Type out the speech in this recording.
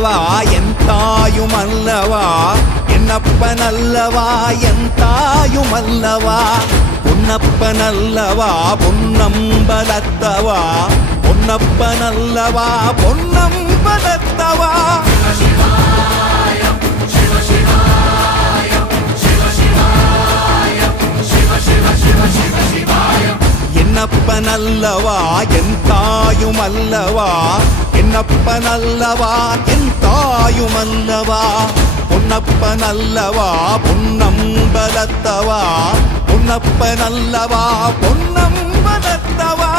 அல்லவா என் தாயும் அல்லவா என்னப்பன் அல்லவா என் தாயும் அல்லவா பொன்னப்பன் அல்லவா பொன்னம்பலத்தவா பொன்னப்பன் அல்லவா பொன்னம்பலத்தவா என்னப்பன் அல்லவா என் தாயும் அல்லவா என்னப்பன் அல்லவா என் தாயும் அல்லவா பொன்னப்பன் அல்லவா பொன்னம்பலத்தவா பொன்னப்பன் அல்லவா பொன்னம்பலத்தவா